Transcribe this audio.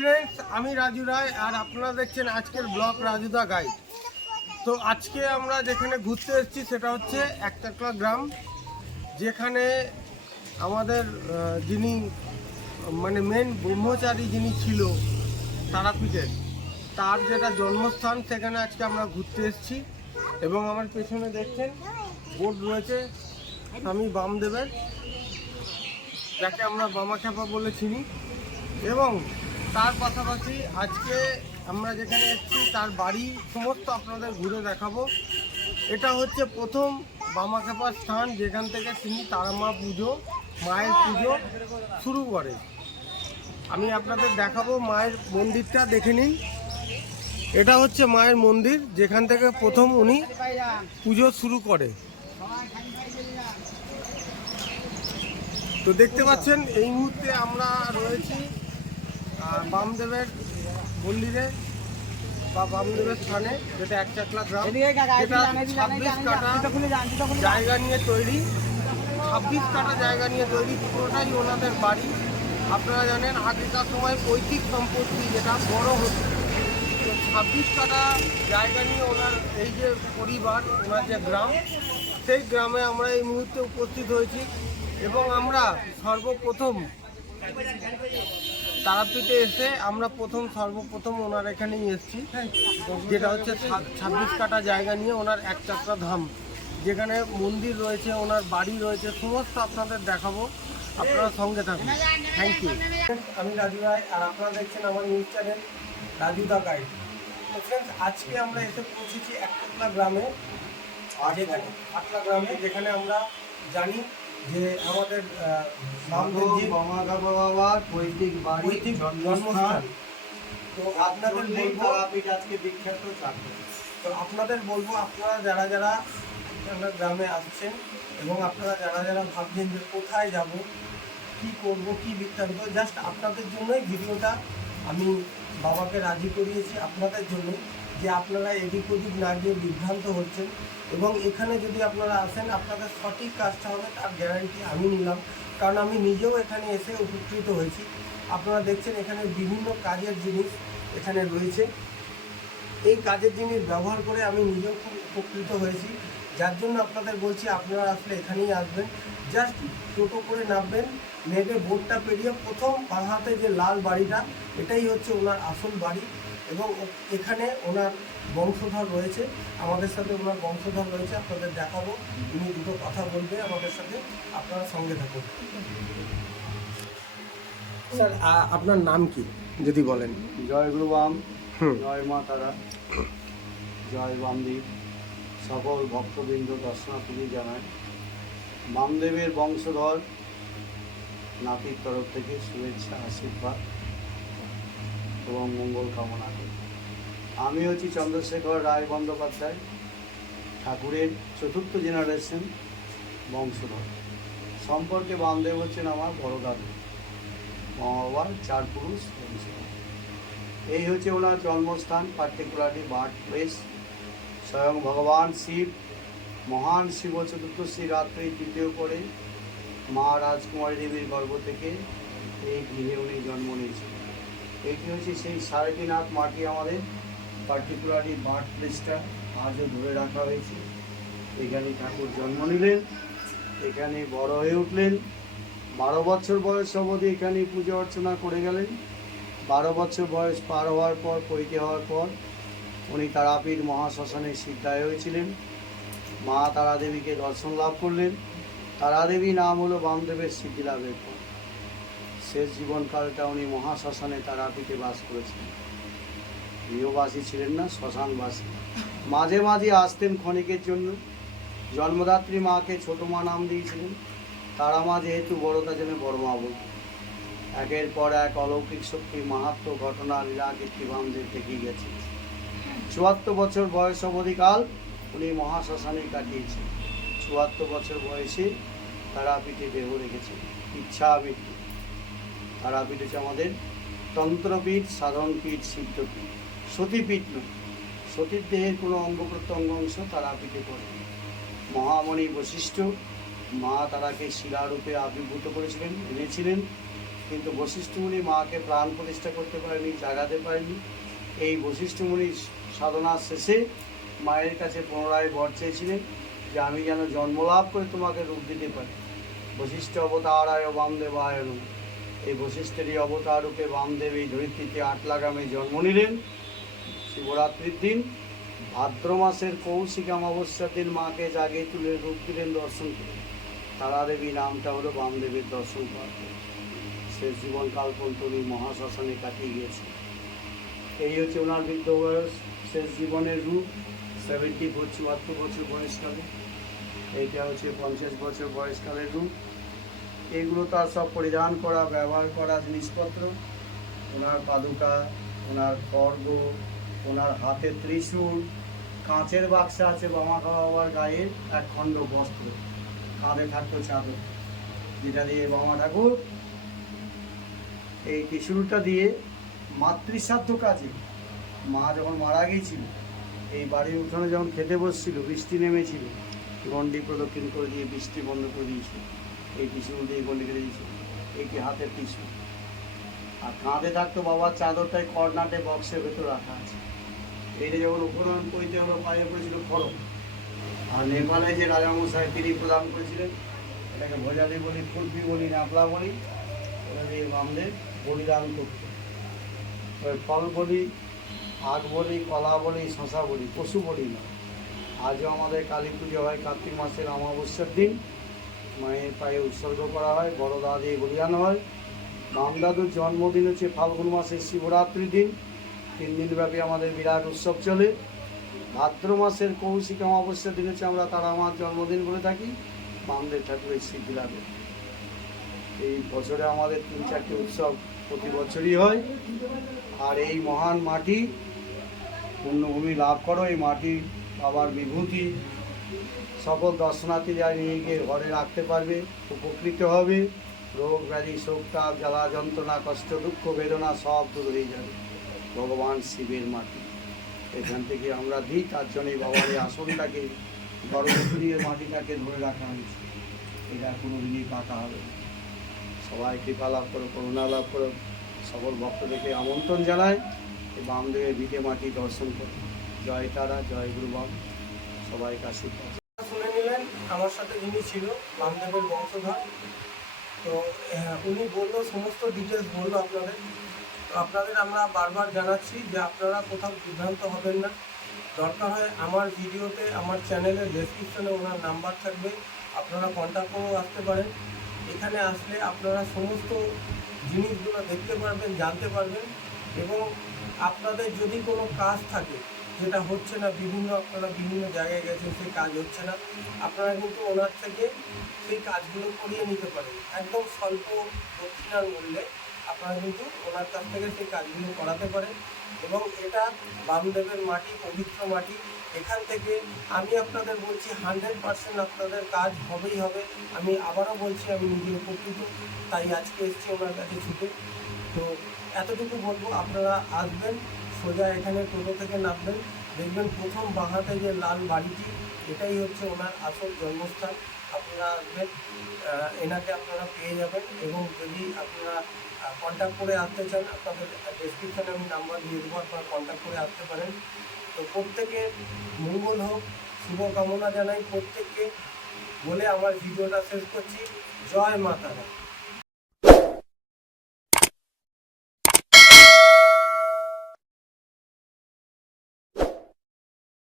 Friends, আমি রাজু রায় আর আপনারা দেখছেন আজকের ব্লগ রাজুদা গাইড। তো আজকে আমরা যেখানে ঘুরতে এসেছি সেটা হচ্ছে একচাকলা গ্রাম, যেখানে আমাদের যিনি মানে মেন ব্রহ্মচারী যিনি ছিল তারাপীঠের, তার যেটা জন্মস্থান, সেখানে আজকে আমরা ঘুরতে এসেছি। এবং আমার পেছনে দেখছেন বোর্ড রয়েছে স্বামী বামদেবের, যাকে আমরা বামাখ্যাপা বলে চিনি। এবং তার পাশাপাশি আজকে আমরা যেখানে এসেছি তার বাড়ি সমস্ত আপনাদের ঘুরে দেখাবো। এটা হচ্ছে প্রথম বামাখ্যাপার স্থান, যেখান থেকে তিনি তারামা পুজো, মায়ের পুজো শুরু করে। আমি আপনাদের দেখাবো মায়ের মন্দিরটা, দেখে নিন। এটা হচ্ছে মায়ের মন্দির, যেখান থেকে প্রথম উনি পুজো শুরু করে। তো দেখতে পাচ্ছেন এই মুহূর্তে আমরা রয়েছি বামদেবের মন্দিরে বা বামদেবের স্থানে, যেটা একচাকলা গ্রাম, যেটা 26 কাঠা জায়গা নিয়ে তৈরি। 26 কাঠা জায়গা নিয়ে তৈরি, পুরোটাই ওনাদের বাড়ি। আপনারা জানেন আগেকার সময় পৈতৃক সম্পত্তি যেটা বড় হতো, তো 26 কাঠা জায়গা নিয়ে ওনার এই যে পরিবার, ওনার যে গ্রাম, সেই গ্রামে আমরা এই মুহূর্তে উপস্থিত হয়েছি। এবং আমরা সর্বপ্রথম তারাপীঠে এসে আমরা সর্বপ্রথম ওনার এখানেই এসেছি, যেটা হচ্ছে 26 কাঠা জায়গা নিয়ে ওনার একচাকলা ধাম, যেখানে মন্দির রয়েছে, ওনার বাড়ি রয়েছে, সমস্ত আপনাদের দেখাবো। আপনারা সঙ্গে থাকুন। Thank you. আমি রাজু রায় আর আপনারা দেখছেন আমার নিউজ চ্যানেল রাজুদা গাইড। তো ফ্রেন্ডস, আজকে আমরা এসে পৌঁছেছি একচাকলা গ্রামে, যেখানে আমরা জানি যে আমাদের বাবার পৈতৃক জন্মস্থান। তো আপনাদের বলবো আজকে বিখ্যাত থাকবে। তো আপনাদের বলবো, আপনারা যারা যারা গ্রামে আসছেন এবং আপনারা যারা যারা ভাবছেন যে কোথায় যাব, কি করব, কি বৃত্তান্ত, জাস্ট আপনাদের জন্যই ভিডিওটা আমি বাবাকে রাজি করিয়েছি, আপনাদের জন্য, যে আপনারা এদিক ওদিক না গিয়ে বিভ্রান্ত হচ্ছেন। এবং এখানে যদি আপনারা আসেন, আপনাদের সঠিক কাজটা হবে তার গ্যারান্টি আমি নিলাম, কারণ আমি নিজেও এখানে এসে উপকৃত হয়েছি। আপনারা দেখছেন এখানে বিভিন্ন কাজের জিনিস এখানে রয়েছে। এই কাজের জিনিস ব্যবহার করে আমি নিজেও খুব উপকৃত হয়েছি, যার জন্য আপনাদের বলছি আপনারা আসলে এখানেই আসবেন। জাস্ট টোটো করে নামবেন, নেমে বোর্ডটা পেরিয়ে প্রথম বাঁ হাতে যে লাল বাড়িটা, এটাই হচ্ছে ওনার আসল বাড়ি। এবং এখানে ওনার বংশধর রয়েছে, আমাদের সাথে ওনার বংশধর রয়েছে, আপনাদের দেখাবো। উনি দুটো কথা বলবে আমাদের সাথে, আপনারা সঙ্গে থাকুন। স্যার, আপনার নাম কি যদি বলেন? জয় গুরু বাম, জয় মা তারা, জয় বামদেব। সকল ভক্তবৃন্দ দর্শনার্থী জানায় বামদেবের বংশধর নাতির তরফ থেকে শুভেচ্ছা, আশীর্বাদ এবং মঙ্গল কামনা করি। আমি হচ্ছি চন্দ্রশেখর রায় বন্দ্যোপাধ্যায়, ঠাকুরের 4th জেনারেশন বংশধর। সম্পর্কে বামদেব হচ্ছেন আমার বড় দাদু, মা বাবার 4 পুরুষ বংশধর। এই হচ্ছে ওনার জন্মস্থান, পার্টিকুলারলি বার্থ প্লেস। স্বয়ং ভগবান শিব, মহান শিব চতুর্দশী রাত্রি তৃতীয় করে মা রাজকুমারী দেবীর গর্ভ থেকে এই গৃহে উনি জন্ম নিয়েছিলেন। এটি হচ্ছে সেই 3.5 হাত মাটি, আমাদের পার্টিকুলারলি বার্থ প্লেসটা আজও ধরে রাখা হয়েছে। এখানে ঠাকুর জন্ম নিলেন, এখানে বড় হয়ে উঠলেন। 12 বছর বয়স অবধি এখানে পুজো অর্চনা করে গেলেন। 12 বছর বয়স পার হওয়ার পর, পৈতে হওয়ার পর উনি তারাপীঠ মহাশ্মশানে সিদ্ধায় হয়েছিলেন। মা তারাদেবীকে দর্শন লাভ করলেন। তারাদেবী নাম হলো বামদেবের সিদ্ধি লাভের পর। শেষ জীবনকালটা উনি মহাশ্মশানে তারাপীঠে বাস করেছিলেন। গৃহবাসী ছিলেন না, শ্মশানবাসী। মাঝে মাঝে আসতেন ক্ষণিকের জন্য। জন্মদাত্রী মাকে ছোটো মা নাম দিয়েছিলেন। তারা মা যেহেতু বড়, তার জন্য বড় মা বলতেন। একের পর এক অলৌকিক শক্তি, মাহাত্ম, ঘটনা, লীলা কীর্তি বামদেব থেকেই গেছে। 74 বছর বয়স অবধিকাল উনি মহাশ্মশানে কাটিয়েছেন। 74 বছর বয়সে তারাপীঠে দেহ রেখেছেন। ইচ্ছা মৃত্যু। তারাপীঠ হচ্ছে আমাদের তন্ত্রপীঠ, সাধনপীঠ, সিদ্ধপীঠ, সতীপীঠ নয়। সতীর দেহের কোনো অঙ্গ প্রত্যঙ্গ অংশ তারাপীঠে পড়ে। মহামণি বশিষ্ঠ মা তারাকে শিলারূপে আবির্ভূত করেছিলেন, এনেছিলেন। কিন্তু বশিষ্ঠ মুনি মাকে প্রাণ প্রতিষ্ঠা করতে পারেনি, জাগাতে পারেনি। এই বশিষ্ঠ মুনির সাধনার শেষে মায়ের কাছে পুনরায় বর চেয়েছিলেন যে আমি যেন জন্মলাভ করে তোমাকে রূপ দিতে পারি। বশিষ্ঠ অবতারায় বামদেবায় রূপ। এই বশিষ্ঠেরই অবতার রূপে বামদেব এই ধরিত্রীতে 8 গ্রামে জন্ম নিলেন। শিবরাত্রির দিন ভাদ্র মাসের কৌশিক অমাবস্যার দিন মাকে জাগে তুলে রূপ দিলেন, দর্শন করে। তারা দেবী নামটা হলো বামদেবের দর্শন পাওয়া। শেষ জীবন কালপন্ত উনি মহাশ্মশানে কাটিয়ে গিয়েছেন। এই হচ্ছে ওনার বৃদ্ধ বয়স, শেষ জীবনের রূপ। 74 বছর বয়সকালে। এইটা হচ্ছে 50 বছর বয়সকালের রূপ। এগুলো তার সব পরিধান করা, ব্যবহার করা জিনিসপত্র। ওনার পাদুকা, ওনার খড়গ, ওনার হাতে ত্রিশূল, কাঁচের বাক্সা আছে বামা বাবার গায়ে 1 খণ্ড বস্ত্র, কাঁধে থাকতো চাদর, যেটা দিয়ে বামা ঠাকুর এই ত্রিশূলটা দিয়ে মাতৃশ্রাদ্ধ কাজে, মা যখন মারা গিয়েছিল, এই বাড়ির উঠোনে যখন খেতে বসছিল, বৃষ্টি নেমেছিল, গণ্ডি প্রদক্ষিণ করে দিয়ে বৃষ্টি বন্ধ করে দিয়েছিল, এই ত্রিশূল দিয়ে গণ্ডি করে দিয়েছিল। এইটি হাতের ত্রিশূল। আর কাঁধে থাকতো বাবার চাদরটাই কর্নাটে বক্সের ভেতর রাখা আছে। এইটা যখন উপনয়ন করিতে হলো, পায়ে পড়েছিল খড়ম। আর নেপালে যে রাজামশাই তিনি প্রদান করেছিলেন, এটাকে ভোজালি বলি, খুরপি বলি, ন্যাপলা বলি, ওরা দিয়ে বামদেব বলিদান করত। ওই ফল বলি, আগ বলি, কলা বলি, শশা বলি, পশু বলি না। আজও আমাদের কালী পুজো হয় কার্তিক মাসের অমাবস্যার দিন, মায়ের পায়ে উৎসর্গ করা হয়, বড় দা দিয়ে বলিদান হয়। বামদাদুর জন্মদিন হচ্ছে ফাল্গুন মাসের শিবরাত্রির দিন। 3 দিন ব্যাপী আমাদের বিরাট উৎসব চলে। ভাদ্র মাসের কৌশিক অমাবস্যার দিন হচ্ছে আমরা তারা মার জন্মদিন বলে থাকি, বামদেব ঠাকুরের স্মৃতিলাভে। এই বছরে আমাদের 3-4টে উৎসব প্রতি বছরই হয়। আর এই মহান মাটি পুণ্যভূমি লাভ করো, এই মাটি বাবার বিভূতি সকল দর্শনার্থী যা নিয়ে গিয়ে ঘরে রাখতে পারবে, উপকৃত হবে। রোগ ব্যাধি, শোক তাপ, জ্বালা যন্ত্রণা, কষ্ট, দুঃখ, বেদনা সব দূর হয়ে যাবে। ভগবান শিবের মাটি এখান থেকে আমরা দিই, তার জন্যই বাবার এই আসনটাকে গর্ভগৃহের মাটিটাকে ধরে রাখা হয়েছে। এটা কোনোদিনই কাটা হবে না। সবাই কৃপা লাভ করো, করুণা লাভ করো। সকল ভক্তদেরকে আমন্ত্রণ জানায় বামদেবের ভিটে মাটি দর্শন করো। জয় তারা, জয় গুরু বাম, সবাইকে আশীর্বাদ। শুনে নিলেন আমার সাথে যিনি ছিল বামদেবের বংশধর। তো উনি বললো, সমস্ত ডিটেলস বললো আপনাদের। তো আপনাদের আমরা বারবার জানাচ্ছি যে আপনারা কোথাও বিভ্রান্ত হবেন না। দরকার হয় আমার ভিডিওতে, আমার চ্যানেলের ডেসক্রিপশনে ওনার নাম্বার থাকবে, আপনারা কন্ট্যাক্ট করেও আসতে পারেন। এখানে আসলে আপনারা সমস্ত জিনিসগুলো দেখতে পারবেন, জানতে পারবেন। এবং আপনাদের যদি কোনো কাজ থাকে যেটা হচ্ছে না, আপনারা বিভিন্ন জায়গায় গেছেন, সেই কাজ হচ্ছে না, আপনারা কিন্তু ওনার থেকে সেই কাজগুলো করিয়ে নিতে পারেন একদম স্বল্প দক্ষিণার মূল্যে। আপনারা কিন্তু ওনার কাছ থেকে সেই কাজগুলো করাতে পারেন। এবং এটা বামদেবের মাটি, পবিত্র মাটি। এখান থেকে আমি আপনাদের বলছি 100% আপনাদের কাজ হবেই হবে। আমি আবারও বলছি, আমি নিজে উপকৃত, তাই আজকে এসেছি ওনার কাছে ছুটে। তো এতটুকু বলবো, আপনারা আসবেন, সোজা এখানে টোটো থেকে নামবেন, দেখবেন প্রথম বাঁহাতে যে লাল বাড়িটি, এটাই হচ্ছে ওনার আসল জন্মস্থান। আপনারা আসবেন, এনাকে আপনারা পেয়ে যাবেন। এবং যদি আপনারা কন্ট্যাক্ট করে আসতে চান, আপনাদের ডেসক্রিপশানে আমি নাম্বার দিয়ে দেবো, আপনারা কন্ট্যাক্ট করে আসতে পারেন। তো প্রত্যেকের মঙ্গল হোক, শুভকামনা জানাই প্রত্যেককে বলে আমার ভিডিওটা শেষ করছি। জয় মা তারা।